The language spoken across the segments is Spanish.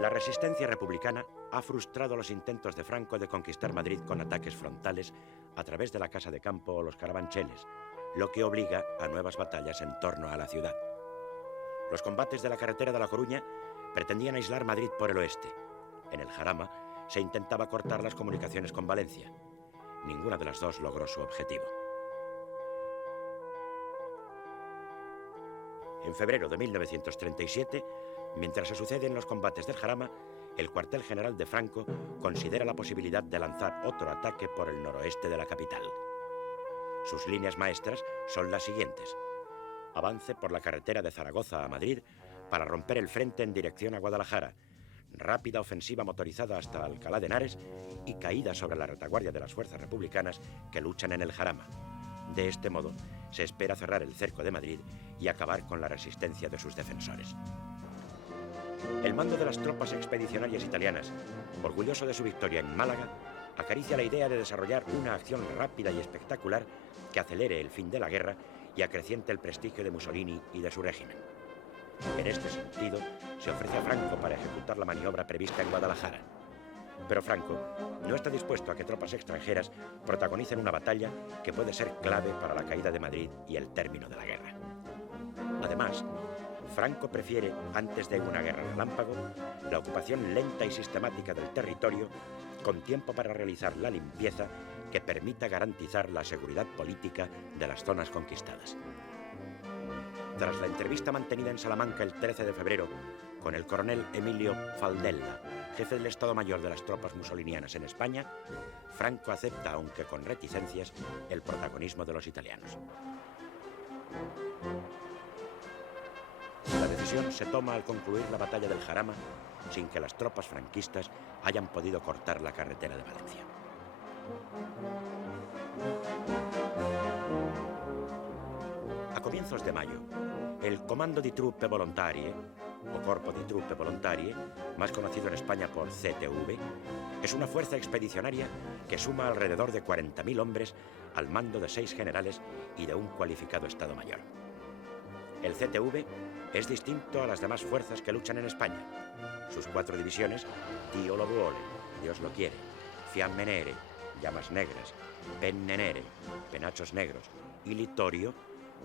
La resistencia republicana ha frustrado los intentos de Franco de conquistar Madrid con ataques frontales a través de la casa de campo o los carabancheles, lo que obliga a nuevas batallas en torno a la ciudad. Los combates de la carretera de La Coruña pretendían aislar Madrid por el oeste. En el Jarama se intentaba cortar las comunicaciones con Valencia. Ninguna de las dos logró su objetivo. En febrero de 1937, mientras se suceden los combates del Jarama, el cuartel general de Franco considera la posibilidad de lanzar otro ataque por el noroeste de la capital. Sus líneas maestras son las siguientes: avance por la carretera de Zaragoza a Madrid para romper el frente en dirección a Guadalajara, rápida ofensiva motorizada hasta Alcalá de Henares y caída sobre la retaguardia de las fuerzas republicanas que luchan en el Jarama. De este modo, se espera cerrar el cerco de Madrid y acabar con la resistencia de sus defensores. El mando de las tropas expedicionarias italianas, orgulloso de su victoria en Málaga, acaricia la idea de desarrollar una acción rápida y espectacular que acelere el fin de la guerra y acreciente el prestigio de Mussolini y de su régimen. En este sentido, se ofrece a Franco para ejecutar la maniobra prevista en Guadalajara. Pero Franco no está dispuesto a que tropas extranjeras protagonicen una batalla que puede ser clave para la caída de Madrid y el término de la guerra. Además, Franco prefiere, antes de una guerra relámpago, la ocupación lenta y sistemática del territorio, con tiempo para realizar la limpieza que permita garantizar la seguridad política de las zonas conquistadas. Tras la entrevista mantenida en Salamanca el 13 de febrero con el coronel Emilio Faldella, jefe del Estado Mayor de las tropas musolinianas en España, Franco acepta, aunque con reticencias, el protagonismo de los italianos. La decisión se toma al concluir la batalla del Jarama, sin que las tropas franquistas hayan podido cortar la carretera de Valencia. A comienzos de mayo, el Comando di Truppe Volontarie, o Corpo di Truppe Volontarie, más conocido en España por CTV, es una fuerza expedicionaria que suma alrededor de 40.000 hombres al mando de 6 generales y de un cualificado Estado Mayor. El CTV es distinto a las demás fuerzas que luchan en España. Sus 4 divisiones, Dio lo vuole, Dios lo quiere, Fiamme Nere, Llamas Negras, Penne Nere, Penachos Negros y Littorio,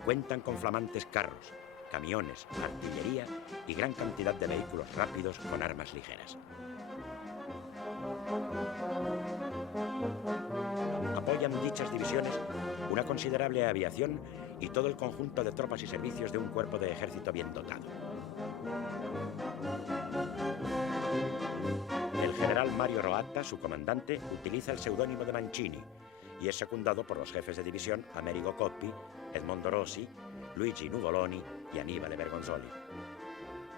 cuentan con flamantes carros, camiones, artillería y gran cantidad de vehículos rápidos con armas ligeras. Apoyan dichas divisiones una considerable aviación y todo el conjunto de tropas y servicios de un cuerpo de ejército bien dotado. El general Mario Roatta, su comandante, utiliza el seudónimo de Mancini y es secundado por los jefes de división Amerigo Coppi, Edmondo Rossi, Luigi Nuvoloni y Annibale Bergonzoli.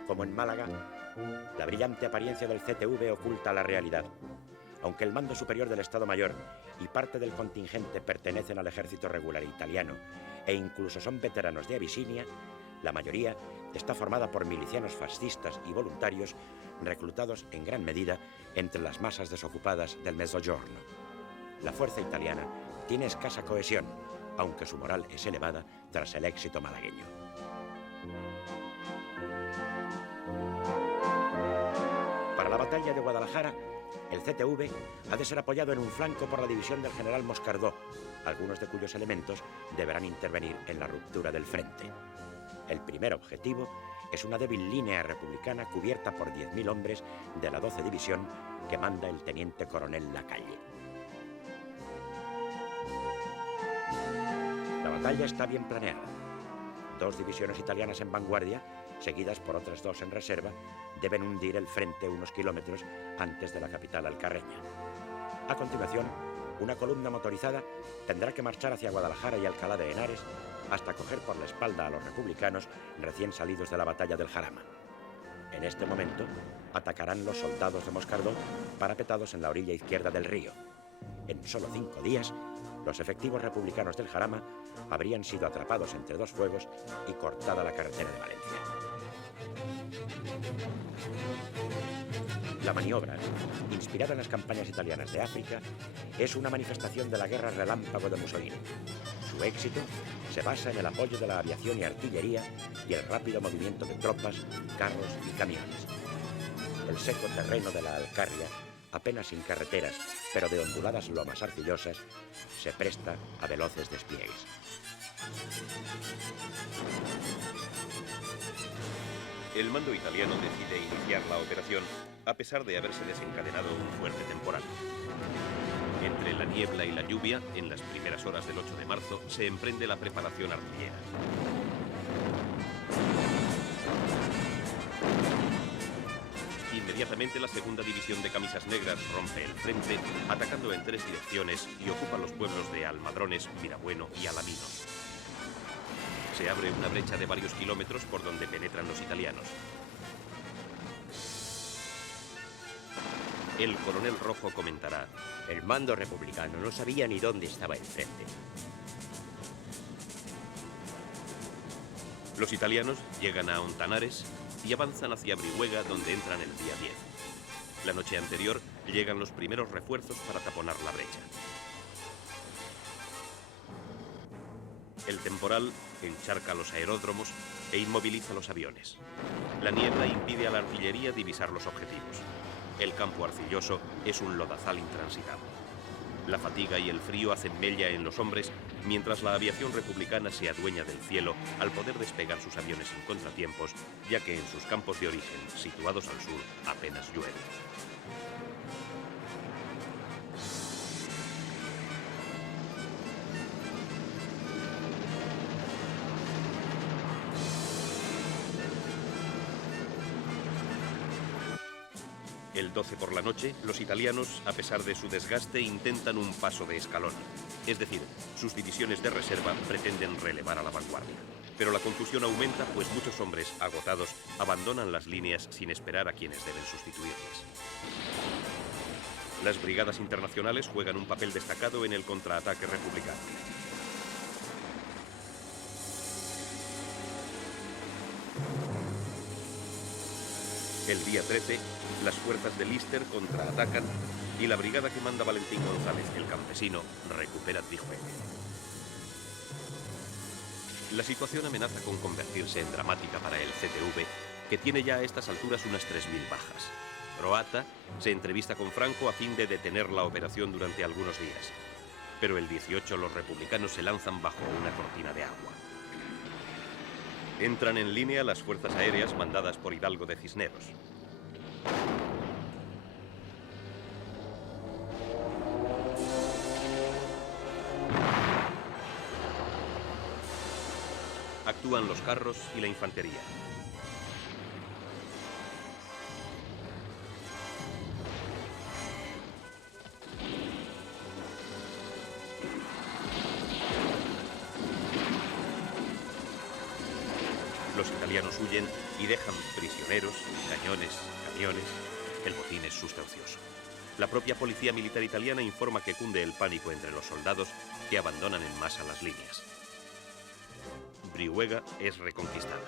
Como en Málaga, la brillante apariencia del CTV oculta la realidad. Aunque el mando superior del Estado Mayor y parte del contingente pertenecen al ejército regular italiano e incluso son veteranos de Abisinia, la mayoría está formada por milicianos fascistas y voluntarios reclutados en gran medida entre las masas desocupadas del Mezzogiorno. La fuerza italiana tiene escasa cohesión, aunque su moral es elevada tras el éxito malagueño. Para la batalla de Guadalajara, el CTV ha de ser apoyado en un flanco por la división del general Moscardó, algunos de cuyos elementos deberán intervenir en la ruptura del frente. El primer objetivo es una débil línea republicana cubierta por 10.000 hombres de la 12 División que manda el teniente coronel Lacalle. La batalla está bien planeada. 2 divisiones italianas en vanguardia, seguidas por otras 2 en reserva, deben hundir el frente unos kilómetros antes de la capital alcarreña. A continuación, una columna motorizada tendrá que marchar hacia Guadalajara y Alcalá de Henares hasta coger por la espalda a los republicanos recién salidos de la batalla del Jarama. En este momento, atacarán los soldados de Moscardó parapetados en la orilla izquierda del río. En solo 5 días, los efectivos republicanos del Jarama habrían sido atrapados entre 2 fuegos y cortada la carretera de Valencia. La maniobra, inspirada en las campañas italianas de África, es una manifestación de la guerra relámpago de Mussolini. Su éxito se basa en el apoyo de la aviación y artillería y el rápido movimiento de tropas, carros y camiones. el seco terreno de la Alcarria, apenas sin carreteras, pero de onduladas lomas arcillosas, se presta a veloces despliegues. El mando italiano decide iniciar la operación a pesar de haberse desencadenado un fuerte temporal. Entre la niebla y la lluvia, en las primeras horas del 8 de marzo, se emprende la preparación artillera. Inmediatamente la segunda división de camisas negras rompe el frente, atacando en 3 direcciones y ocupa los pueblos de Almadrones, Mirabueno y Alamino. Se abre una brecha de varios kilómetros por donde penetran los italianos. El coronel Rojo comentará: el mando republicano no sabía ni dónde estaba el frente. Los italianos llegan a Ontanares y avanzan hacia Brihuega, donde entran el día 10. La noche anterior llegan los primeros refuerzos para taponar la brecha. El temporal encharca los aeródromos e inmoviliza los aviones. La niebla impide a la artillería divisar los objetivos. El campo arcilloso es un lodazal intransitable. La fatiga y el frío hacen mella en los hombres, mientras la aviación republicana se adueña del cielo al poder despegar sus aviones sin contratiempos, ya que en sus campos de origen, situados al sur, apenas llueve. El 12 por la noche, los italianos, a pesar de su desgaste, intentan un paso de escalón. Es decir, sus divisiones de reserva pretenden relevar a la vanguardia. Pero la confusión aumenta, pues muchos hombres, agotados, abandonan las líneas sin esperar a quienes deben sustituirles. Las brigadas internacionales juegan un papel destacado en el contraataque republicano. El día 13, las fuerzas de Lister contraatacan y la brigada que manda Valentín González, el campesino, recupera Brihuega. La situación amenaza con convertirse en dramática para el CTV, que tiene ya a estas alturas unas 3.000 bajas. Roata se entrevista con Franco a fin de detener la operación durante algunos días. Pero el 18 los republicanos se lanzan bajo una cortina de agua. Entran en línea las fuerzas aéreas mandadas por Hidalgo de Cisneros. Actúan los carros y la infantería. Los italianos huyen y dejan prisioneros, cañones, camiones. El botín es sustancioso. La propia policía militar italiana informa que cunde el pánico entre los soldados, que abandonan en masa las líneas. Brihuega es reconquistada.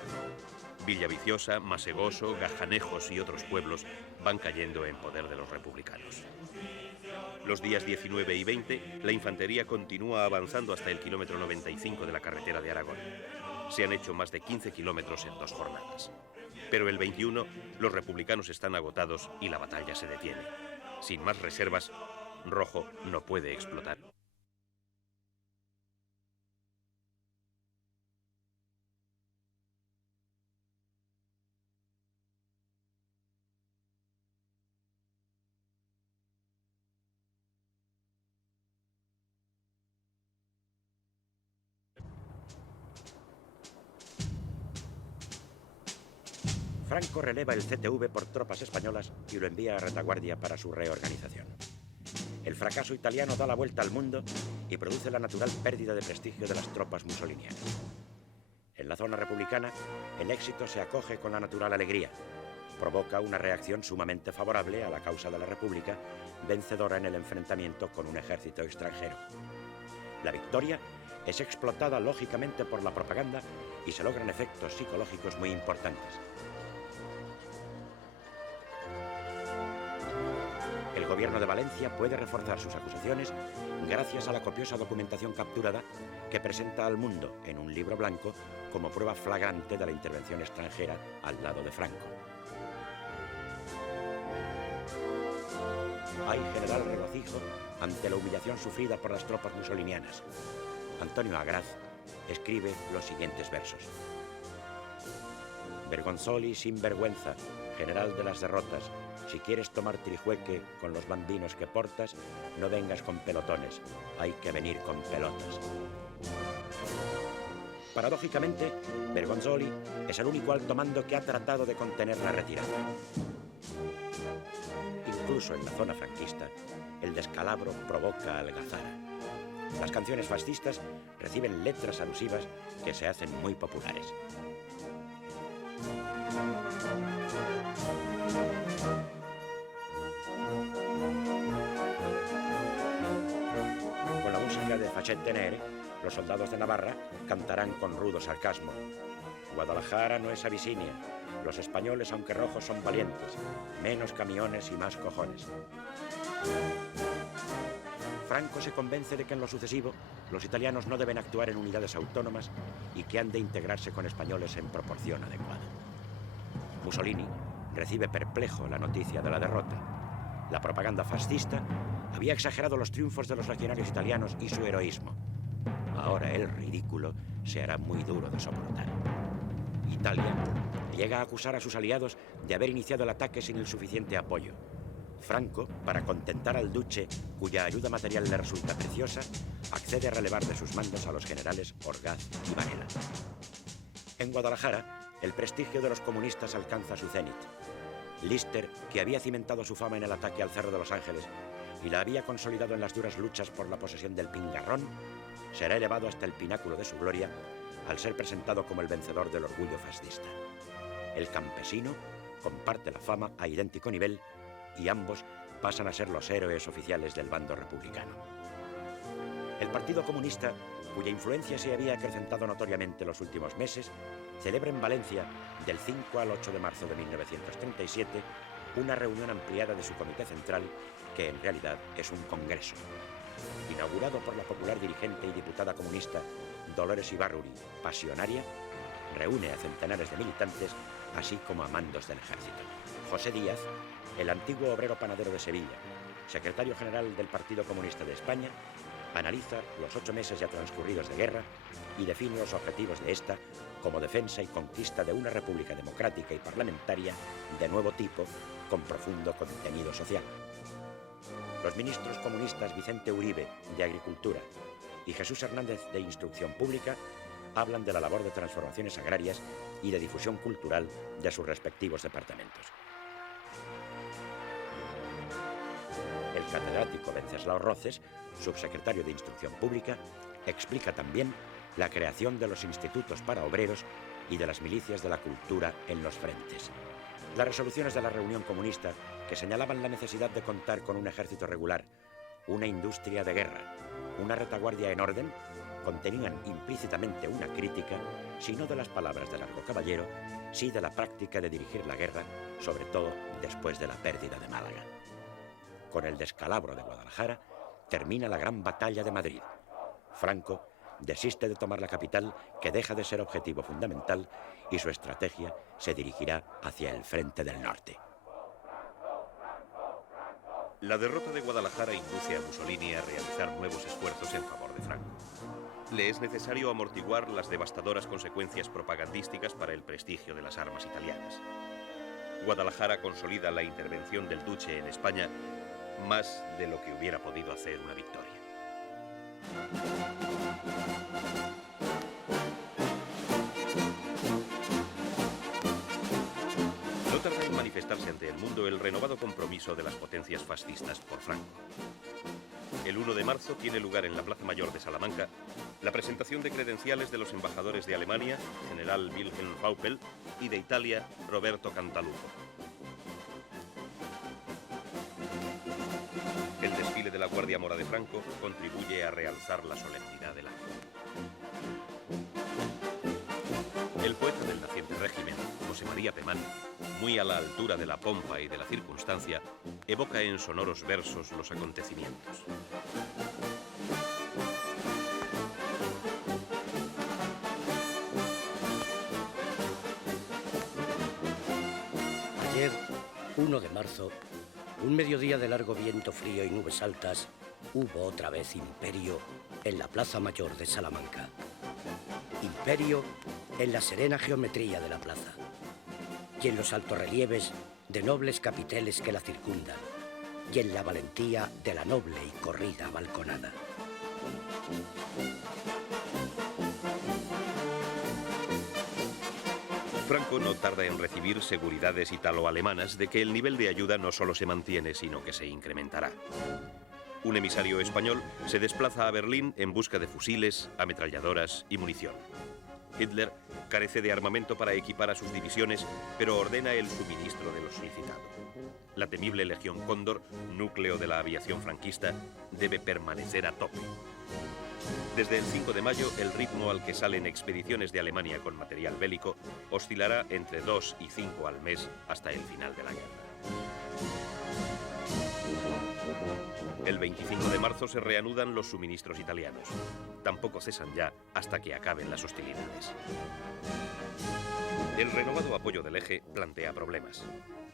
Villaviciosa, Masegoso, Gajanejos y otros pueblos van cayendo en poder de los republicanos. Los días 19 y 20, la infantería continúa avanzando hasta el kilómetro 95 de la carretera de Aragón. Se han hecho más de 15 kilómetros en 2 jornadas. Pero el 21, los republicanos están agotados y la batalla se detiene. Sin más reservas, Rojo no puede explotar. Franco releva el CTV por tropas españolas y lo envía a retaguardia para su reorganización. El fracaso italiano da la vuelta al mundo y produce la natural pérdida de prestigio de las tropas mussolinianas. En la zona republicana, el éxito se acoge con la natural alegría. Provoca una reacción sumamente favorable a la causa de la República, vencedora en el enfrentamiento con un ejército extranjero. La victoria es explotada lógicamente por la propaganda y se logran efectos psicológicos muy importantes. El gobierno de Valencia puede reforzar sus acusaciones gracias a la copiosa documentación capturada que presenta al mundo en un libro blanco como prueba flagrante de la intervención extranjera al lado de Franco. hay general regocijo ante la humillación sufrida por las tropas mussolinianas. Antonio Agraz escribe los siguientes versos. Bergonzoli, sin vergüenza, general de las derrotas, si quieres tomar trijueque con los bambinos que portas, no vengas con pelotones, hay que venir con pelotas. Paradójicamente, Bergonzoli es el único alto mando que ha tratado de contener la retirada. Incluso en la zona franquista, el descalabro provoca algazara. Las canciones fascistas reciben letras alusivas que se hacen muy populares. Con la música de Fachet Tenere, los soldados de Navarra cantarán con rudo sarcasmo. Guadalajara no es Abisinia. Los españoles, aunque rojos, son valientes. Menos camiones y más cojones. Franco se convence de que en lo sucesivo los italianos no deben actuar en unidades autónomas y que han de integrarse con españoles en proporción adecuada. Mussolini recibe perplejo la noticia de la derrota. La propaganda fascista había exagerado los triunfos de los legionarios italianos y su heroísmo. Ahora el ridículo se hará muy duro de soportar. Italia llega a acusar a sus aliados de haber iniciado el ataque sin el suficiente apoyo. Franco, para contentar al duce, cuya ayuda material le resulta preciosa, accede a relevar de sus mandos a los generales Orgaz y Varela. En Guadalajara, el prestigio de los comunistas alcanza su cenit. Lister, que había cimentado su fama en el ataque al Cerro de los Ángeles y la había consolidado en las duras luchas por la posesión del Pingarrón, será elevado hasta el pináculo de su gloria al ser presentado como el vencedor del orgullo fascista. El campesino comparte la fama a idéntico nivel y ambos pasan a ser los héroes oficiales del bando republicano. El Partido Comunista, cuya influencia se había acrecentado notoriamente los últimos meses, celebra en Valencia, del 5 al 8 de marzo de 1937, una reunión ampliada de su comité central, que en realidad es un congreso. Inaugurado por la popular dirigente y diputada comunista Dolores Ibarruri, pasionaria, reúne a centenares de militantes, así como a mandos del ejército. José Díaz, el antiguo obrero panadero de Sevilla, secretario general del Partido Comunista de España, analiza los 8 meses ya transcurridos de guerra y define los objetivos de esta como defensa y conquista de una república democrática y parlamentaria de nuevo tipo, con profundo contenido social. Los ministros comunistas Vicente Uribe, de Agricultura, y Jesús Hernández, de Instrucción Pública, hablan de la labor de transformaciones agrarias y de difusión cultural de sus respectivos departamentos. El catedrático Wenceslao Roces, subsecretario de Instrucción Pública, explica también la creación de los institutos para obreros y de las milicias de la cultura en los frentes. Las resoluciones de la reunión comunista, que señalaban la necesidad de contar con un ejército regular, una industria de guerra, una retaguardia en orden, contenían implícitamente una crítica, si no de las palabras de Largo Caballero, sí de la práctica de dirigir la guerra, sobre todo después de la pérdida de Málaga. Con el descalabro de Guadalajara, termina la gran batalla de Madrid. Franco desiste de tomar la capital, que deja de ser objetivo fundamental, y su estrategia se dirigirá hacia el frente del norte. La derrota de Guadalajara induce a Mussolini a realizar nuevos esfuerzos en favor de Franco. Le es necesario amortiguar las devastadoras consecuencias propagandísticas para el prestigio de las armas italianas. Guadalajara consolida la intervención del duce en España más de lo que hubiera podido hacer una victoria. No tarda en manifestarse ante el mundo el renovado compromiso de las potencias fascistas por Franco. El 1 de marzo tiene lugar en la Plaza Mayor de Salamanca la presentación de credenciales de los embajadores de Alemania, general Wilhelm Vaupel, y de Italia, Roberto Cantalupo. El desfile de la Guardia Mora de Franco contribuye a realzar la solemnidad del acto. El poeta del naciente régimen, José María Pemán, muy a la altura de la pompa y de la circunstancia, evoca en sonoros versos los acontecimientos. Ayer, 1 de marzo, Un mediodía de largo viento frío y nubes altas, hubo otra vez imperio en la Plaza Mayor de Salamanca. Imperio en la serena geometría de la plaza y en los altorrelieves de nobles capiteles que la circundan y en la valentía de la noble y corrida balconada. Franco no tarda en recibir seguridades italo-alemanas de que el nivel de ayuda no solo se mantiene, sino que se incrementará. Un emisario español se desplaza a Berlín en busca de fusiles, ametralladoras y munición. Hitler carece de armamento para equipar a sus divisiones, pero ordena el suministro de lo solicitado. La temible Legión Cóndor, núcleo de la aviación franquista, debe permanecer a tope. Desde el 5 de mayo, el ritmo al que salen expediciones de Alemania con material bélico oscilará entre 2 y 5 al mes hasta el final de la guerra. El 25 de marzo se reanudan los suministros italianos. Tampoco cesan ya hasta que acaben las hostilidades. El renovado apoyo del Eje plantea problemas.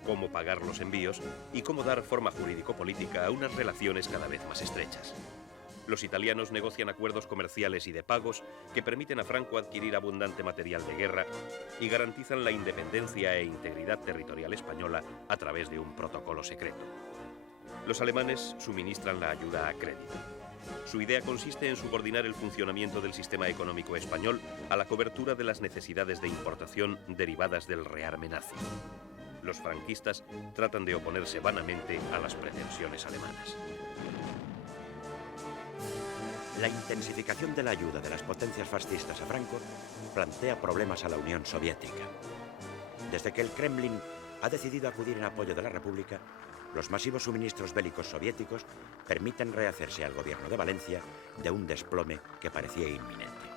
Cómo pagar los envíos y cómo dar forma jurídico-política a unas relaciones cada vez más estrechas. Los italianos negocian acuerdos comerciales y de pagos que permiten a Franco adquirir abundante material de guerra y garantizan la independencia e integridad territorial española a través de un protocolo secreto. Los alemanes suministran la ayuda a crédito. Su idea consiste en subordinar el funcionamiento del sistema económico español a la cobertura de las necesidades de importación derivadas del rearme nazi. Los franquistas tratan de oponerse vanamente a las pretensiones alemanas. La intensificación de la ayuda de las potencias fascistas a Franco plantea problemas a la Unión Soviética. Desde que el Kremlin ha decidido acudir en apoyo de la República, los masivos suministros bélicos soviéticos permiten rehacerse al gobierno de Valencia de un desplome que parecía inminente.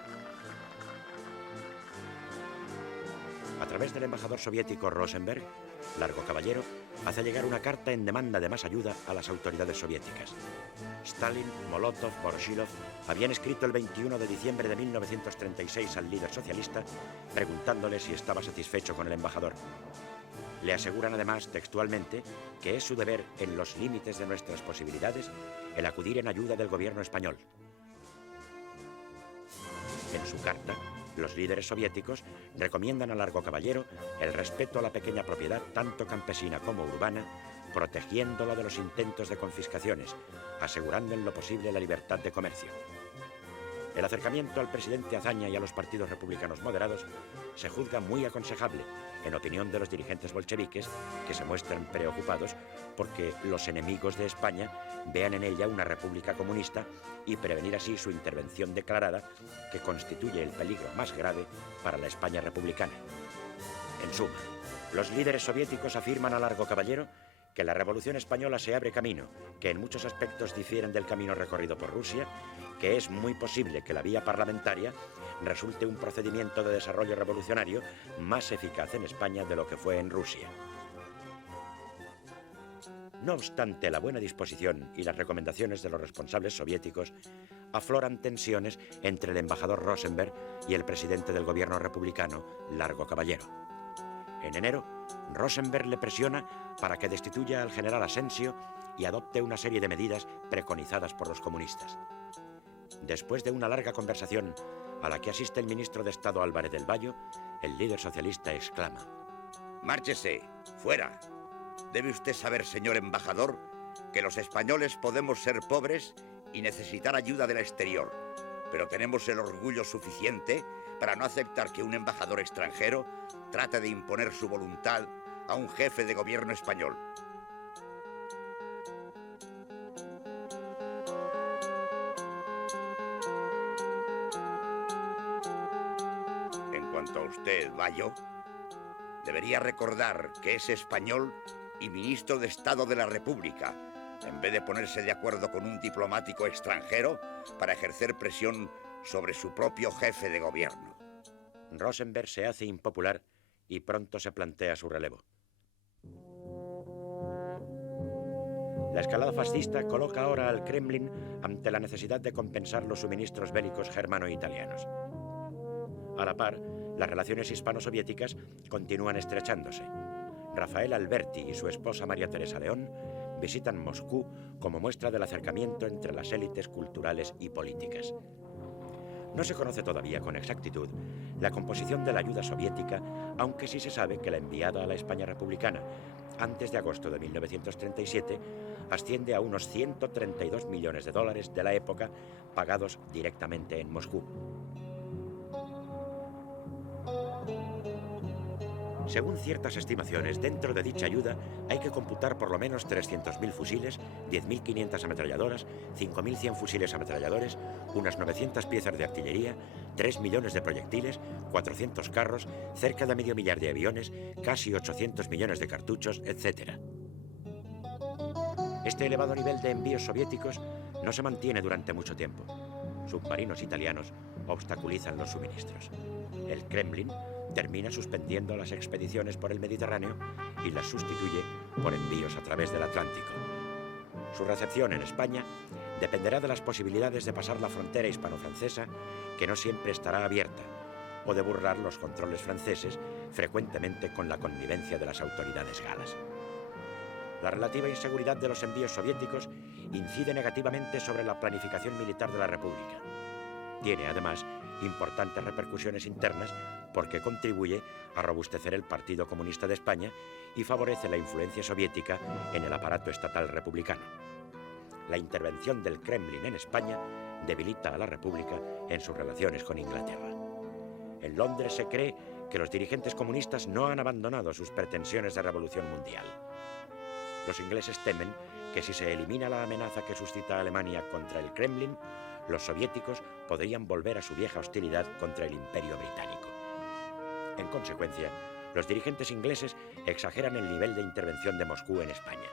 A través del embajador soviético Rosenberg, Largo Caballero hace llegar una carta en demanda de más ayuda a las autoridades soviéticas. Stalin, Molotov, Voroshilov habían escrito el 21 de diciembre de 1936 al líder socialista preguntándole si estaba satisfecho con el embajador. Le aseguran además textualmente que es su deber, en los límites de nuestras posibilidades, el acudir en ayuda del gobierno español. En su carta, los líderes soviéticos recomiendan a Largo Caballero el respeto a la pequeña propiedad, tanto campesina como urbana, protegiéndola de los intentos de confiscaciones, asegurando en lo posible la libertad de comercio. El acercamiento al presidente Azaña y a los partidos republicanos moderados se juzga muy aconsejable, en opinión de los dirigentes bolcheviques, que se muestran preocupados porque los enemigos de España vean en ella una república comunista y prevenir así su intervención declarada, que constituye el peligro más grave para la España republicana. En suma, los líderes soviéticos afirman a Largo Caballero que la Revolución Española se abre camino, que en muchos aspectos difieren del camino recorrido por Rusia, que es muy posible que la vía parlamentaria resulte un procedimiento de desarrollo revolucionario más eficaz en España de lo que fue en Rusia. No obstante la buena disposición y las recomendaciones de los responsables soviéticos, afloran tensiones entre el embajador Rosenberg y el presidente del gobierno republicano, Largo Caballero. En enero, Rosenberg le presiona para que destituya al general Asensio y adopte una serie de medidas preconizadas por los comunistas. Después de una larga conversación a la que asiste el ministro de Estado Álvarez del Valle, el líder socialista exclama: «Márchese, fuera. Debe usted saber, señor embajador, que los españoles podemos ser pobres y necesitar ayuda del exterior, pero tenemos el orgullo suficiente para no aceptar que un embajador extranjero trate de imponer su voluntad a un jefe de gobierno español». En cuanto a usted, Bayo, debería recordar que es español y ministro de Estado de la República, en vez de ponerse de acuerdo con un diplomático extranjero para ejercer presión sobre su propio jefe de gobierno. Rosenberg se hace impopular y pronto se plantea su relevo. La escalada fascista coloca ahora al Kremlin ante la necesidad de compensar los suministros bélicos germano-italianos. A la par, las relaciones hispano-soviéticas continúan estrechándose. Rafael Alberti y su esposa María Teresa León visitan Moscú como muestra del acercamiento entre las élites culturales y políticas. No se conoce todavía con exactitud la composición de la ayuda soviética, aunque sí se sabe que la enviada a la España republicana antes de agosto de 1937 asciende a unos 132 millones de dólares de la época, pagados directamente en Moscú. Según ciertas estimaciones, dentro de dicha ayuda hay que computar por lo menos 300.000 fusiles, 10.500 ametralladoras, 5.100 fusiles ametralladores, unas 900 piezas de artillería, 3 millones de proyectiles, 400 carros, cerca de medio millar de aviones, casi 800 millones de cartuchos, etc. Este elevado nivel de envíos soviéticos no se mantiene durante mucho tiempo. Submarinos italianos obstaculizan los suministros. El Kremlin termina suspendiendo las expediciones por el Mediterráneo y las sustituye por envíos a través del Atlántico. Su recepción en España dependerá de las posibilidades de pasar la frontera hispano-francesa, que no siempre estará abierta, o de burlar los controles franceses, frecuentemente con la connivencia de las autoridades galas. La relativa inseguridad de los envíos soviéticos incide negativamente sobre la planificación militar de la República. Tiene, además, importantes repercusiones internas porque contribuye a robustecer el Partido Comunista de España y favorece la influencia soviética en el aparato estatal republicano. La intervención del Kremlin en España debilita a la República en sus relaciones con Inglaterra. En Londres se cree que los dirigentes comunistas no han abandonado sus pretensiones de revolución mundial. Los ingleses temen que si se elimina la amenaza que suscita Alemania contra el Kremlin, los soviéticos podrían volver a su vieja hostilidad contra el Imperio británico. En consecuencia, los dirigentes ingleses exageran el nivel de intervención de Moscú en España.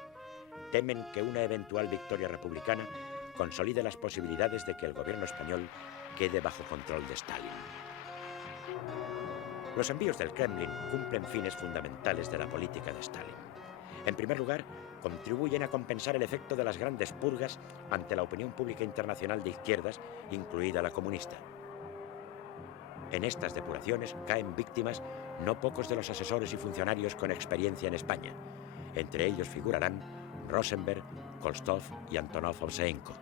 Temen que una eventual victoria republicana consolide las posibilidades de que el gobierno español quede bajo control de Stalin. Los envíos del Kremlin cumplen fines fundamentales de la política de Stalin. En primer lugar, contribuyen a compensar el efecto de las grandes purgas ante la opinión pública internacional de izquierdas, incluida la comunista. En estas depuraciones caen víctimas no pocos de los asesores y funcionarios con experiencia en España. Entre ellos figurarán Rosenberg, Kolstov y Antonov Ovseenko.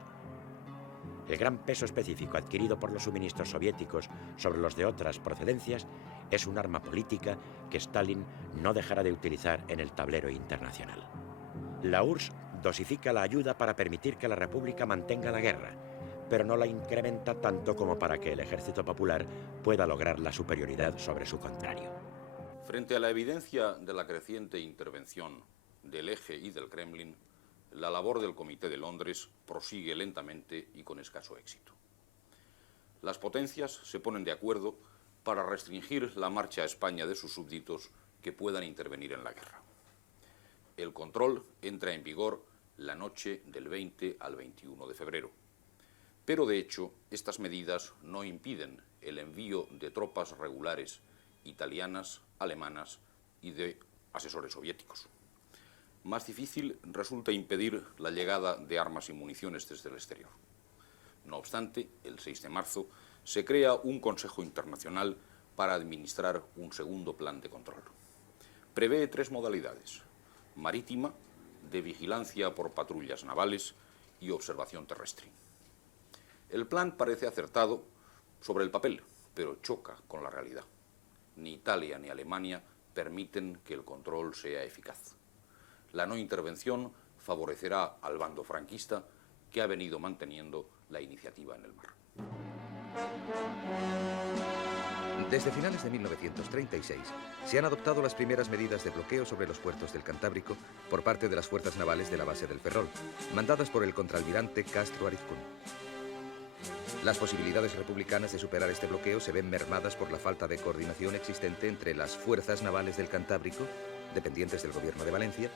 El gran peso específico adquirido por los suministros soviéticos sobre los de otras procedencias es un arma política que Stalin no dejará de utilizar en el tablero internacional. La URSS dosifica la ayuda para permitir que la República mantenga la guerra, pero no la incrementa tanto como para que el ejército popular pueda lograr la superioridad sobre su contrario. Frente a la evidencia de la creciente intervención del Eje y del Kremlin, la labor del Comité de Londres prosigue lentamente y con escaso éxito. Las potencias se ponen de acuerdo para restringir la marcha a España de sus súbditos que puedan intervenir en la guerra. El control entra en vigor la noche del 20 al 21 de febrero. Pero, de hecho, estas medidas no impiden el envío de tropas regulares italianas, alemanas y de asesores soviéticos. Más difícil resulta impedir la llegada de armas y municiones desde el exterior. No obstante, el 6 de marzo se crea un Consejo Internacional para administrar un segundo plan de control. Prevé 3 modalidades: marítima, de vigilancia por patrullas navales y observación terrestre. El plan parece acertado sobre el papel, pero choca con la realidad. Ni Italia ni Alemania permiten que el control sea eficaz. La no intervención favorecerá al bando franquista, que ha venido manteniendo la iniciativa en el mar. Desde finales de 1936 se han adoptado las primeras medidas de bloqueo sobre los puertos del Cantábrico por parte de las fuerzas navales de la base del Ferrol, mandadas por el contraalmirante Castro Arizcún. Las posibilidades republicanas de superar este bloqueo se ven mermadas por la falta de coordinación existente entre las fuerzas navales del Cantábrico, dependientes del gobierno de Valencia,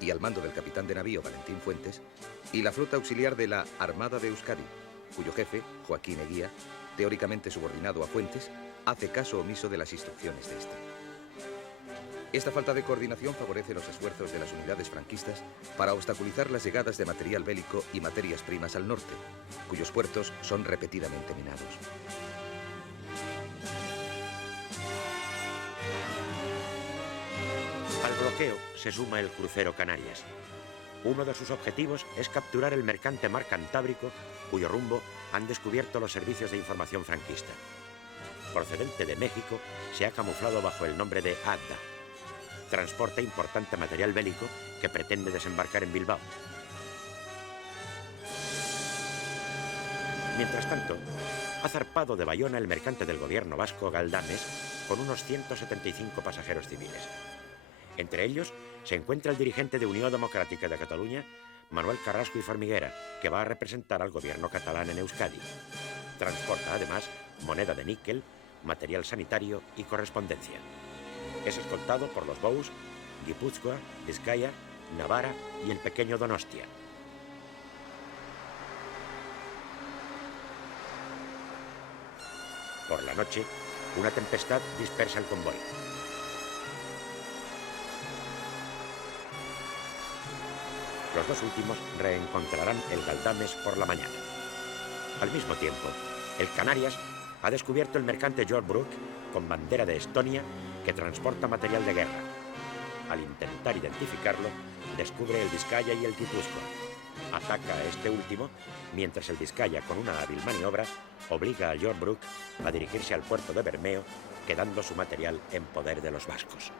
y al mando del capitán de navío Valentín Fuentes, y la flota auxiliar de la Armada de Euskadi, cuyo jefe, Joaquín Eguía, teóricamente subordinado a Fuentes, hace caso omiso de las instrucciones de este. Esta falta de coordinación favorece los esfuerzos de las unidades franquistas para obstaculizar las llegadas de material bélico y materias primas al norte, cuyos puertos son repetidamente minados. Al bloqueo se suma el crucero Canarias. Uno de sus objetivos es capturar el mercante mar Cantábrico, cuyo rumbo han descubierto los servicios de información franquista. Procedente de México, se ha camuflado bajo el nombre de Agda. Transporta importante material bélico que pretende desembarcar en Bilbao. Mientras tanto, ha zarpado de Bayona el mercante del gobierno vasco Galdames con unos 175 pasajeros civiles. Entre ellos se encuentra el dirigente de Unión Democrática de Cataluña, Manuel Carrasco y Formiguera, que va a representar al gobierno catalán en Euskadi. Transporta además moneda de níquel, material sanitario y correspondencia. Es escoltado por los Bous, Guipúzcoa, Vizcaya, Navarra y el pequeño Donostia. Por la noche, una tempestad dispersa el convoy. Los dos últimos reencontrarán el Galdames por la mañana. Al mismo tiempo, el Canarias ha descubierto el mercante Jorbrook con bandera de Estonia que transporta material de guerra. Al intentar identificarlo, descubre el Vizcaya y el Guipúzcoa. Ataca a este último, mientras el Vizcaya, con una hábil maniobra, obliga a Jorbrook a dirigirse al puerto de Bermeo, quedando su material en poder de los vascos.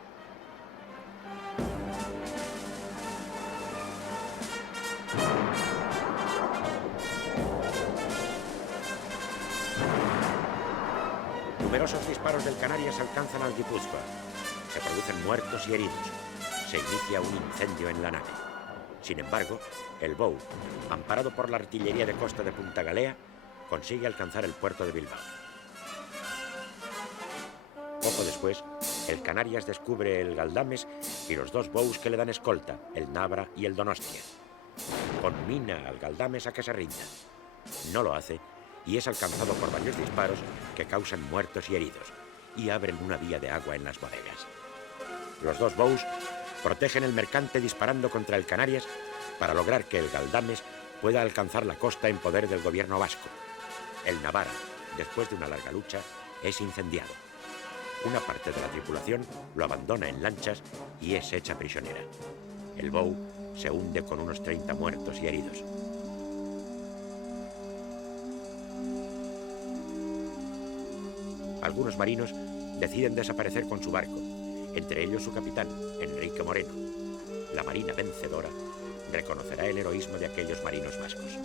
Numerosos disparos del Canarias alcanzan al Guipúzcoa. Se producen muertos y heridos. Se inicia un incendio en la nave. Sin embargo, el Bou, amparado por la artillería de costa de Punta Galea, consigue alcanzar el puerto de Bilbao. Poco después, el Canarias descubre el Galdames y los dos Bous que le dan escolta, el Nabra y el Donostia. Conmina al Galdames a que se rinda. No lo hace y es alcanzado por varios disparos que causan muertos y heridos y abren una vía de agua en las bodegas. Los dos Bous protegen el mercante disparando contra el Canarias para lograr que el Galdames pueda alcanzar la costa en poder del gobierno vasco. El Navarra, después de una larga lucha, es incendiado. Una parte de la tripulación lo abandona en lanchas y es hecha prisionera. El Bou se hunde con unos 30 muertos y heridos. Algunos marinos deciden desaparecer con su barco, entre ellos su capitán, Enrique Moreno. La marina vencedora reconocerá el heroísmo de aquellos marinos vascos.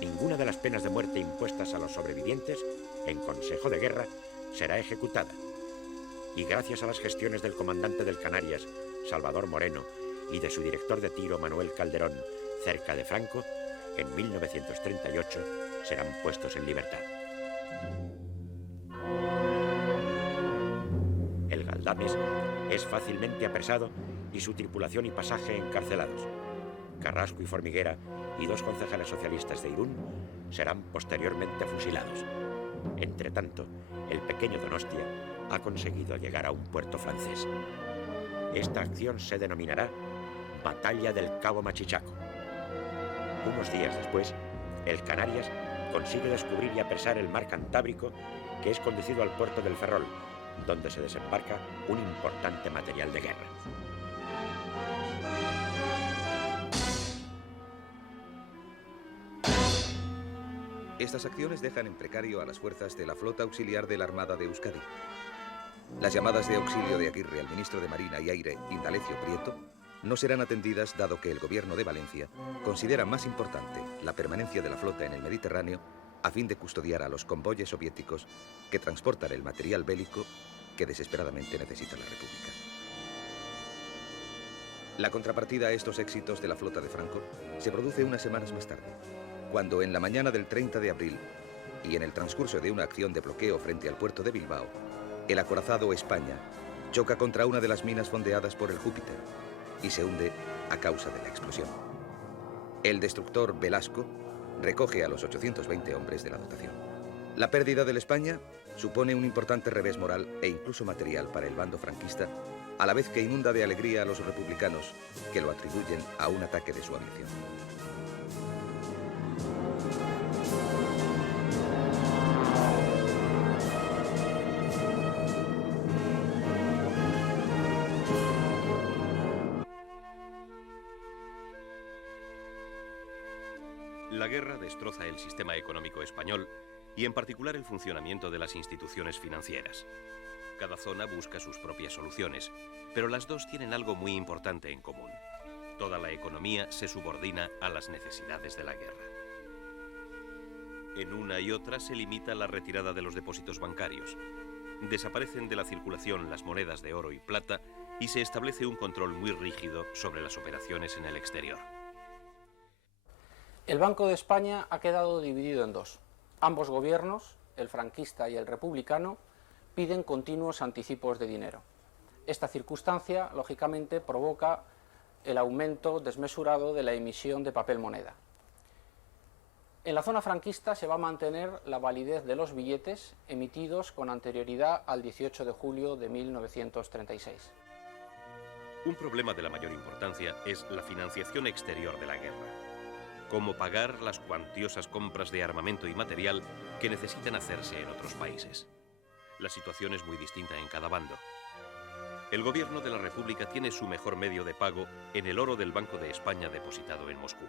Ninguna de las penas de muerte impuestas a los sobrevivientes en consejo de guerra será ejecutada. Y gracias a las gestiones del comandante del Canarias, Salvador Moreno, y de su director de tiro, Manuel Calderón, cerca de Franco, en 1938 serán puestos en libertad. El Galdames es fácilmente apresado y su tripulación y pasaje encarcelados. Carrasco y Formiguera y dos concejales socialistas de Irún serán posteriormente fusilados. Entretanto, el pequeño Donostia ha conseguido llegar a un puerto francés. Esta acción se denominará Batalla del Cabo Machichaco. Unos días después, el Canarias consigue descubrir y apresar el mar Cantábrico, que es conducido al puerto del Ferrol, donde se desembarca un importante material de guerra. Estas acciones dejan en precario a las fuerzas de la flota auxiliar de la Armada de Euskadi. Las llamadas de auxilio de Aguirre al ministro de Marina y Aire, Indalecio Prieto, no serán atendidas dado que el gobierno de Valencia considera más importante la permanencia de la flota en el Mediterráneo a fin de custodiar a los convoyes soviéticos que transportan el material bélico que desesperadamente necesita la República. La contrapartida a estos éxitos de la flota de Franco se produce unas semanas más tarde, cuando en la mañana del 30 de abril y en el transcurso de una acción de bloqueo frente al puerto de Bilbao, el acorazado España choca contra una de las minas fondeadas por el Júpiter y se hunde a causa de la explosión. El destructor Velasco recoge a los 820 hombres de la dotación. La pérdida del España supone un importante revés moral e incluso material para el bando franquista, a la vez que inunda de alegría a los republicanos que lo atribuyen a un ataque de su aviación. La guerra destroza el sistema económico español y en particular el funcionamiento de las instituciones financieras. Cada zona busca sus propias soluciones, pero las dos tienen algo muy importante en común. Toda la economía se subordina a las necesidades de la guerra. En una y otra se limita la retirada de los depósitos bancarios. Desaparecen de la circulación las monedas de oro y plata y se establece un control muy rígido sobre las operaciones en el exterior. El Banco de España ha quedado dividido en dos. Ambos gobiernos, el franquista y el republicano, piden continuos anticipos de dinero. Esta circunstancia, lógicamente, provoca el aumento desmesurado de la emisión de papel moneda. En la zona franquista se va a mantener la validez de los billetes emitidos con anterioridad al 18 de julio de 1936. Un problema de la mayor importancia es la financiación exterior de la guerra. Cómo pagar las cuantiosas compras de armamento y material que necesitan hacerse en otros países. La situación es muy distinta en cada bando. El gobierno de la República tiene su mejor medio de pago en el oro del Banco de España depositado en Moscú.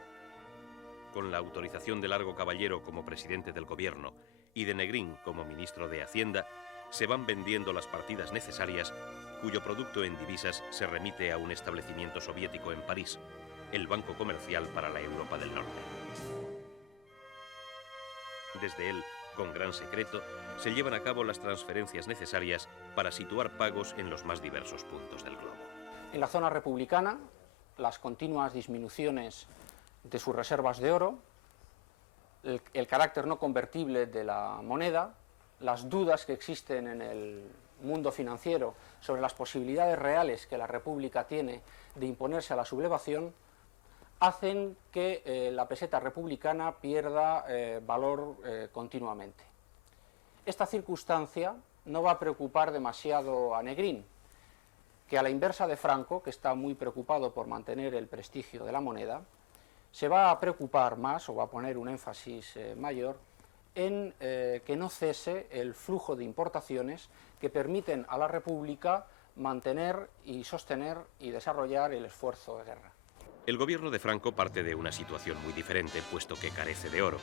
Con la autorización de Largo Caballero como presidente del gobierno y de Negrín como ministro de Hacienda, se van vendiendo las partidas necesarias, cuyo producto en divisas se remite a un establecimiento soviético en París, el Banco Comercial para la Europa del Norte. Desde él, con gran secreto, se llevan a cabo las transferencias necesarias para situar pagos en los más diversos puntos del globo. En la zona republicana, las continuas disminuciones de sus reservas de oro, el carácter no convertible de la moneda, las dudas que existen en el mundo financiero sobre las posibilidades reales que la República tiene de imponerse a la sublevación, hacen que la peseta republicana pierda valor continuamente. Esta circunstancia no va a preocupar demasiado a Negrín, que a la inversa de Franco, que está muy preocupado por mantener el prestigio de la moneda, se va a preocupar más, o va a poner un énfasis mayor, en que no cese el flujo de importaciones que permiten a la República mantener y sostener y desarrollar el esfuerzo de guerra. El gobierno de Franco parte de una situación muy diferente, puesto que carece de oro.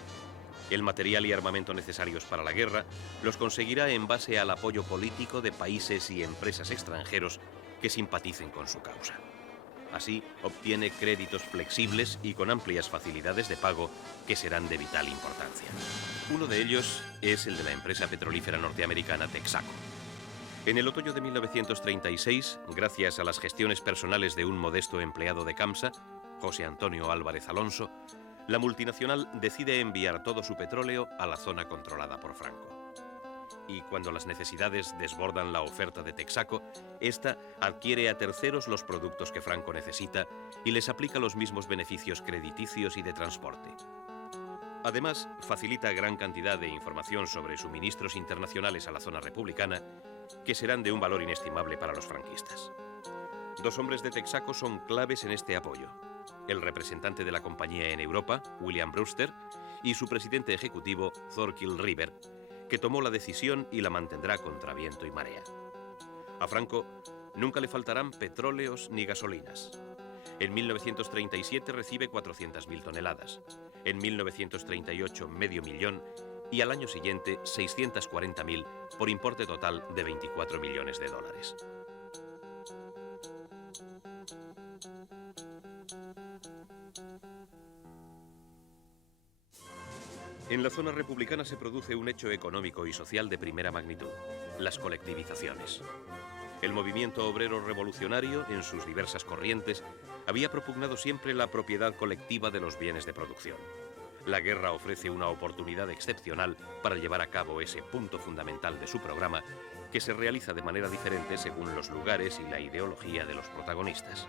El material y armamento necesarios para la guerra los conseguirá en base al apoyo político de países y empresas extranjeros que simpaticen con su causa. Así, obtiene créditos flexibles y con amplias facilidades de pago que serán de vital importancia. Uno de ellos es el de la empresa petrolífera norteamericana Texaco. En el otoño de 1936, gracias a las gestiones personales de un modesto empleado de Camsa, José Antonio Álvarez Alonso, la multinacional decide enviar todo su petróleo a la zona controlada por Franco. Y cuando las necesidades desbordan la oferta de Texaco, esta adquiere a terceros los productos que Franco necesita y les aplica los mismos beneficios crediticios y de transporte. Además, facilita gran cantidad de información sobre suministros internacionales a la zona republicana que serán de un valor inestimable para los franquistas. Dos hombres de Texaco son claves en este apoyo: el representante de la compañía en Europa, William Brewster, y su presidente ejecutivo, Thorkild River, que tomó la decisión y la mantendrá contra viento y marea. A Franco nunca le faltarán petróleos ni gasolinas. En 1937 recibe 400.000 toneladas, en 1938 medio millón y al año siguiente 640.000 por importe total de 24 millones de dólares. En la zona republicana se produce un hecho económico y social de primera magnitud: las colectivizaciones. El movimiento obrero revolucionario, en sus diversas corrientes, había propugnado siempre la propiedad colectiva de los bienes de producción. La guerra ofrece una oportunidad excepcional para llevar a cabo ese punto fundamental de su programa, que se realiza de manera diferente según los lugares y la ideología de los protagonistas.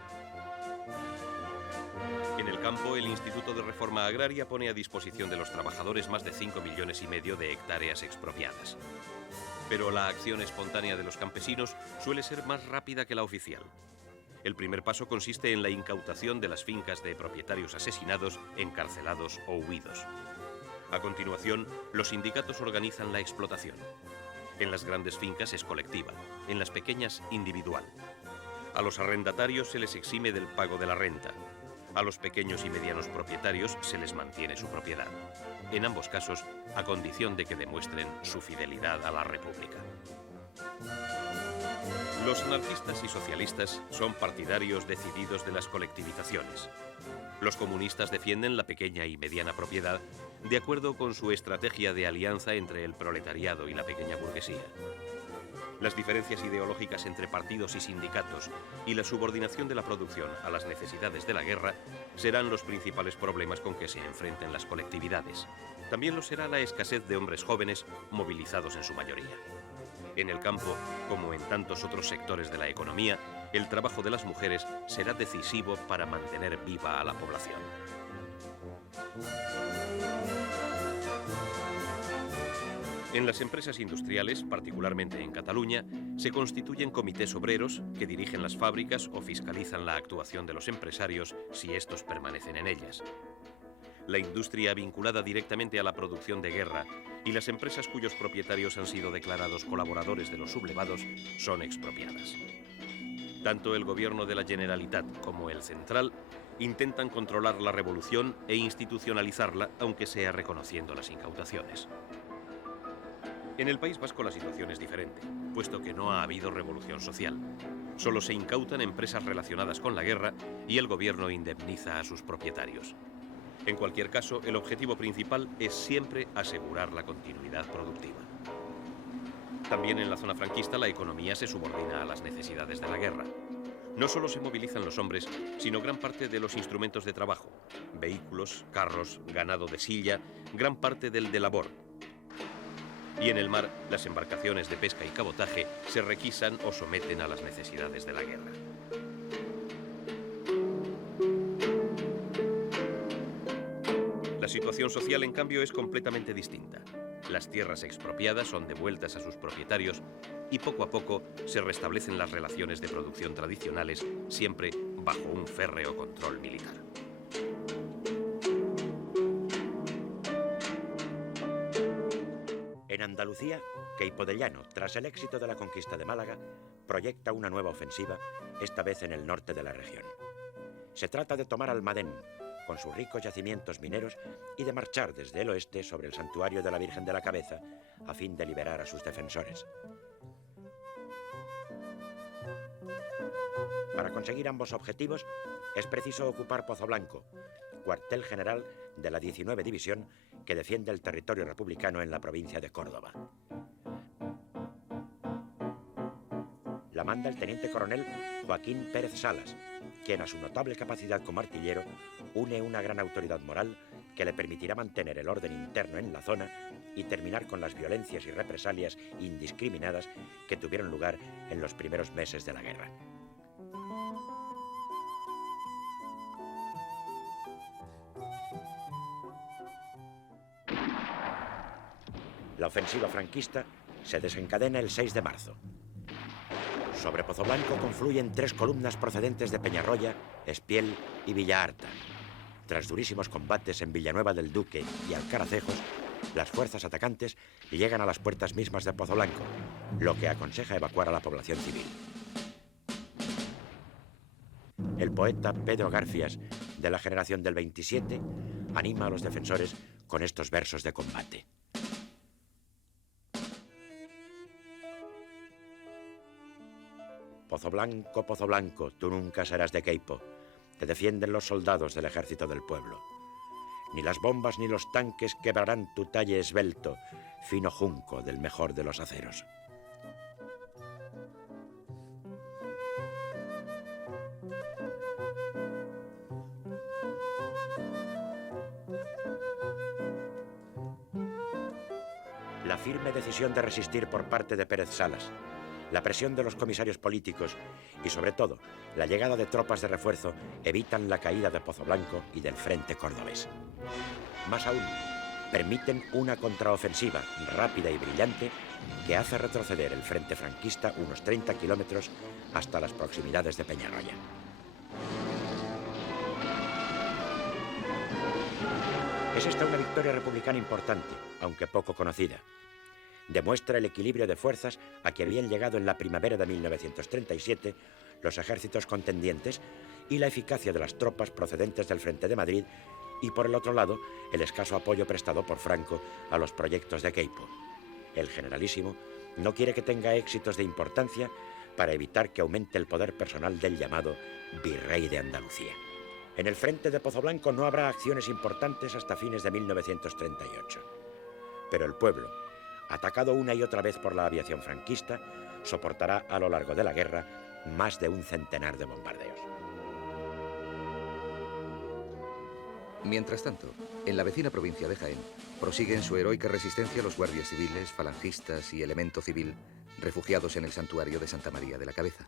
En el campo, el Instituto de Reforma Agraria pone a disposición de los trabajadores más de 5,5 millones de hectáreas expropiadas. Pero la acción espontánea de los campesinos suele ser más rápida que la oficial. El primer paso consiste en la incautación de las fincas de propietarios asesinados, encarcelados o huidos. A continuación, los sindicatos organizan la explotación. En las grandes fincas es colectiva, en las pequeñas individual. A los arrendatarios se les exime del pago de la renta. A los pequeños y medianos propietarios se les mantiene su propiedad. En ambos casos, a condición de que demuestren su fidelidad a la República. Los anarquistas y socialistas son partidarios decididos de las colectivizaciones. Los comunistas defienden la pequeña y mediana propiedad de acuerdo con su estrategia de alianza entre el proletariado y la pequeña burguesía. Las diferencias ideológicas entre partidos y sindicatos y la subordinación de la producción a las necesidades de la guerra serán los principales problemas con que se enfrenten las colectividades. También lo será la escasez de hombres jóvenes movilizados en su mayoría. En el campo, como en tantos otros sectores de la economía, el trabajo de las mujeres será decisivo para mantener viva a la población. En las empresas industriales, particularmente en Cataluña, se constituyen comités obreros que dirigen las fábricas o fiscalizan la actuación de los empresarios si estos permanecen en ellas. La industria vinculada directamente a la producción de guerra y las empresas cuyos propietarios han sido declarados colaboradores de los sublevados son expropiadas. Tanto el gobierno de la Generalitat como el central intentan controlar la revolución e institucionalizarla, aunque sea reconociendo las incautaciones. En el País Vasco la situación es diferente, puesto que no ha habido revolución social. Solo se incautan empresas relacionadas con la guerra y el gobierno indemniza a sus propietarios. En cualquier caso, el objetivo principal es siempre asegurar la continuidad productiva. También en la zona franquista la economía se subordina a las necesidades de la guerra. No solo se movilizan los hombres, sino gran parte de los instrumentos de trabajo, vehículos, carros, ganado de silla, gran parte del de labor. Y en el mar, las embarcaciones de pesca y cabotaje se requisan o someten a las necesidades de la guerra. La situación social, en cambio, es completamente distinta. Las tierras expropiadas son devueltas a sus propietarios y poco a poco se restablecen las relaciones de producción tradicionales, siempre bajo un férreo control militar. En Andalucía, Queipo de Llano, tras el éxito de la conquista de Málaga, proyecta una nueva ofensiva, esta vez en el norte de la región. Se trata de tomar Almadén, con sus ricos yacimientos mineros, y de marchar desde el oeste sobre el santuario de la Virgen de la Cabeza, a fin de liberar a sus defensores. Para conseguir ambos objetivos, es preciso ocupar Pozoblanco, cuartel general de la 19 División que defiende el territorio republicano en la provincia de Córdoba. La manda el teniente coronel Joaquín Pérez Salas, quien a su notable capacidad como artillero une una gran autoridad moral que le permitirá mantener el orden interno en la zona y terminar con las violencias y represalias indiscriminadas que tuvieron lugar en los primeros meses de la guerra. La ofensiva franquista se desencadena el 6 de marzo. Sobre Pozoblanco confluyen 3 columnas procedentes de Peñarroya, Espiel y Villaharta. Tras durísimos combates en Villanueva del Duque y Alcaracejos, las fuerzas atacantes llegan a las puertas mismas de Pozoblanco, lo que aconseja evacuar a la población civil. El poeta Pedro Garfias, de la generación del 27, anima a los defensores con estos versos de combate. Pozoblanco, Pozoblanco, tú nunca serás de Queipo. Te defienden los soldados del ejército del pueblo. Ni las bombas ni los tanques quebrarán tu talle esbelto, fino junco del mejor de los aceros. La firme decisión de resistir por parte de Pérez Salas, la presión de los comisarios políticos y, sobre todo, la llegada de tropas de refuerzo evitan la caída de Pozoblanco y del frente cordobés. Más aún, permiten una contraofensiva rápida y brillante que hace retroceder el frente franquista unos 30 kilómetros hasta las proximidades de Peñarroya. Es esta una victoria republicana importante, aunque poco conocida. Demuestra el equilibrio de fuerzas a que habían llegado en la primavera de 1937 los ejércitos contendientes y la eficacia de las tropas procedentes del frente de Madrid, y por el otro lado, el escaso apoyo prestado por Franco a los proyectos de Queipo. El generalísimo no quiere que tenga éxitos de importancia para evitar que aumente el poder personal del llamado virrey de Andalucía. En el frente de Pozoblanco no habrá acciones importantes hasta fines de 1938. Pero el pueblo, atacado una y otra vez por la aviación franquista, soportará a lo largo de la guerra más de un centenar de bombardeos. Mientras tanto, en la vecina provincia de Jaén, prosiguen su heroica resistencia los guardias civiles, falangistas y elemento civil refugiados en el santuario de Santa María de la Cabeza.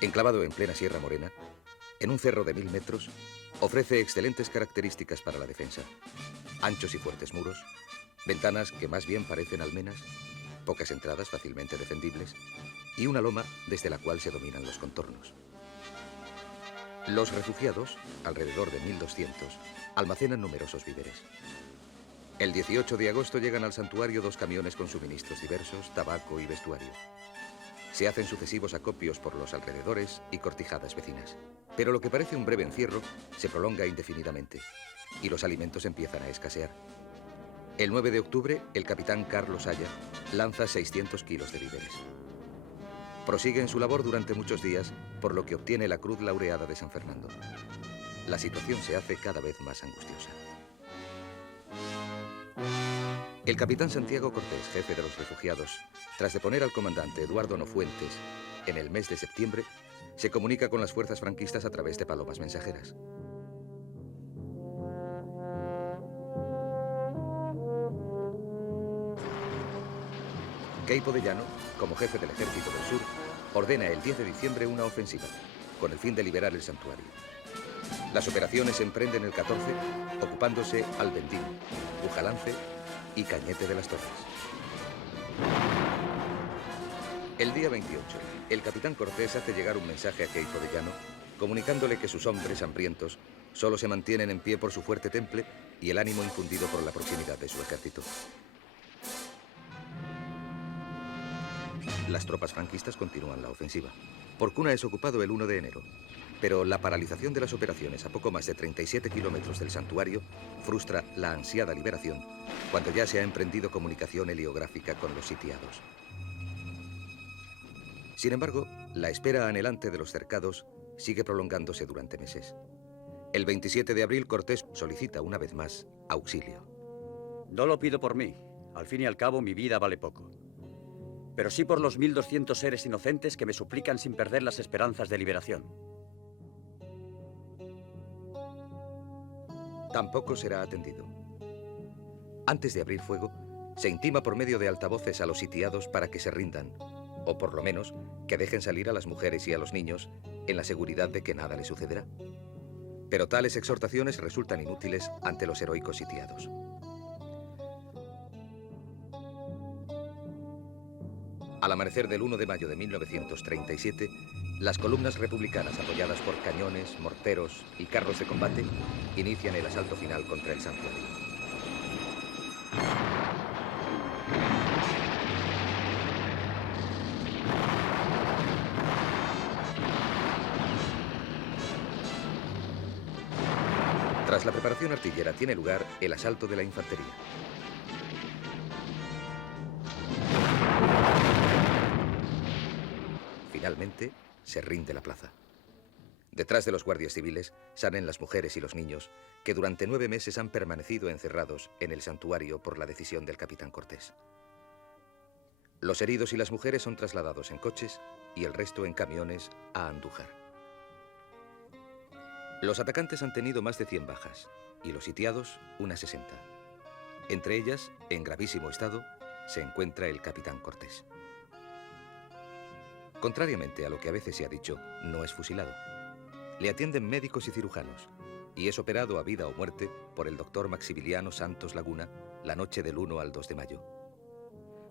Enclavado en plena Sierra Morena, en un cerro de 1000 metros, ofrece excelentes características para la defensa. Anchos y fuertes muros, ventanas que más bien parecen almenas, pocas entradas fácilmente defendibles y una loma desde la cual se dominan los contornos. Los refugiados, alrededor de 1200, almacenan numerosos víveres. El 18 de agosto llegan al santuario 2 camiones con suministros diversos, tabaco y vestuario. Se hacen sucesivos acopios por los alrededores y cortijadas vecinas. Pero lo que parece un breve encierro se prolonga indefinidamente y los alimentos empiezan a escasear. El 9 de octubre, el capitán Carlos Haya lanza 600 kilos de víveres. Prosigue en su labor durante muchos días, por lo que obtiene la Cruz Laureada de San Fernando. La situación se hace cada vez más angustiosa. El capitán Santiago Cortés, jefe de los refugiados, tras deponer al comandante Eduardo Nofuentes en el mes de septiembre, se comunica con las fuerzas franquistas a través de palomas mensajeras. Queipo de Llano, como jefe del Ejército del Sur, ordena el 10 de diciembre una ofensiva, con el fin de liberar el santuario. Las operaciones se emprenden el 14, ocupándose Albendín, Bujalance y Cañete de las Torres. El día 28, el capitán Cortés hace llegar un mensaje a Queipo de Llano, comunicándole que sus hombres hambrientos solo se mantienen en pie por su fuerte temple y el ánimo infundido por la proximidad de su ejército. Las tropas franquistas continúan la ofensiva. Porcuna es ocupado el 1 de enero, pero la paralización de las operaciones a poco más de 37 kilómetros del santuario frustra la ansiada liberación cuando ya se ha emprendido comunicación heliográfica con los sitiados. Sin embargo, la espera anhelante de los cercados sigue prolongándose durante meses. El 27 de abril, Cortés solicita una vez más auxilio. No lo pido por mí. Al fin y al cabo, mi vida vale poco. Pero sí por los 1200 seres inocentes que me suplican sin perder las esperanzas de liberación. Tampoco será atendido. Antes de abrir fuego, se intima por medio de altavoces a los sitiados para que se rindan, o por lo menos que dejen salir a las mujeres y a los niños en la seguridad de que nada les sucederá. Pero tales exhortaciones resultan inútiles ante los heroicos sitiados. Al amanecer del 1 de mayo de 1937, las columnas republicanas apoyadas por cañones, morteros y carros de combate inician el asalto final contra el santuario. Tras la preparación artillera tiene lugar el asalto de la infantería. Finalmente, se rinde la plaza. Detrás de los guardias civiles salen las mujeres y los niños que durante 9 meses han permanecido encerrados en el santuario por la decisión del capitán Cortés. Los heridos y las mujeres son trasladados en coches y el resto en camiones a Andújar. Los atacantes han tenido más de 100 bajas y los sitiados unas 60. Entre ellas, en gravísimo estado, se encuentra el capitán Cortés. Contrariamente a lo que a veces se ha dicho, no es fusilado. Le atienden médicos y cirujanos y es operado a vida o muerte por el doctor Maximiliano Santos Laguna la noche del 1 al 2 de mayo.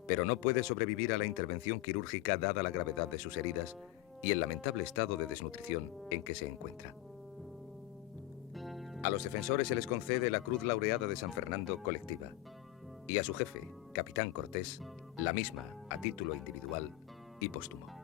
Pero no puede sobrevivir a la intervención quirúrgica dada la gravedad de sus heridas y el lamentable estado de desnutrición en que se encuentra. A los defensores se les concede la Cruz Laureada de San Fernando colectiva y a su jefe, capitán Cortés, la misma a título individual y póstumo.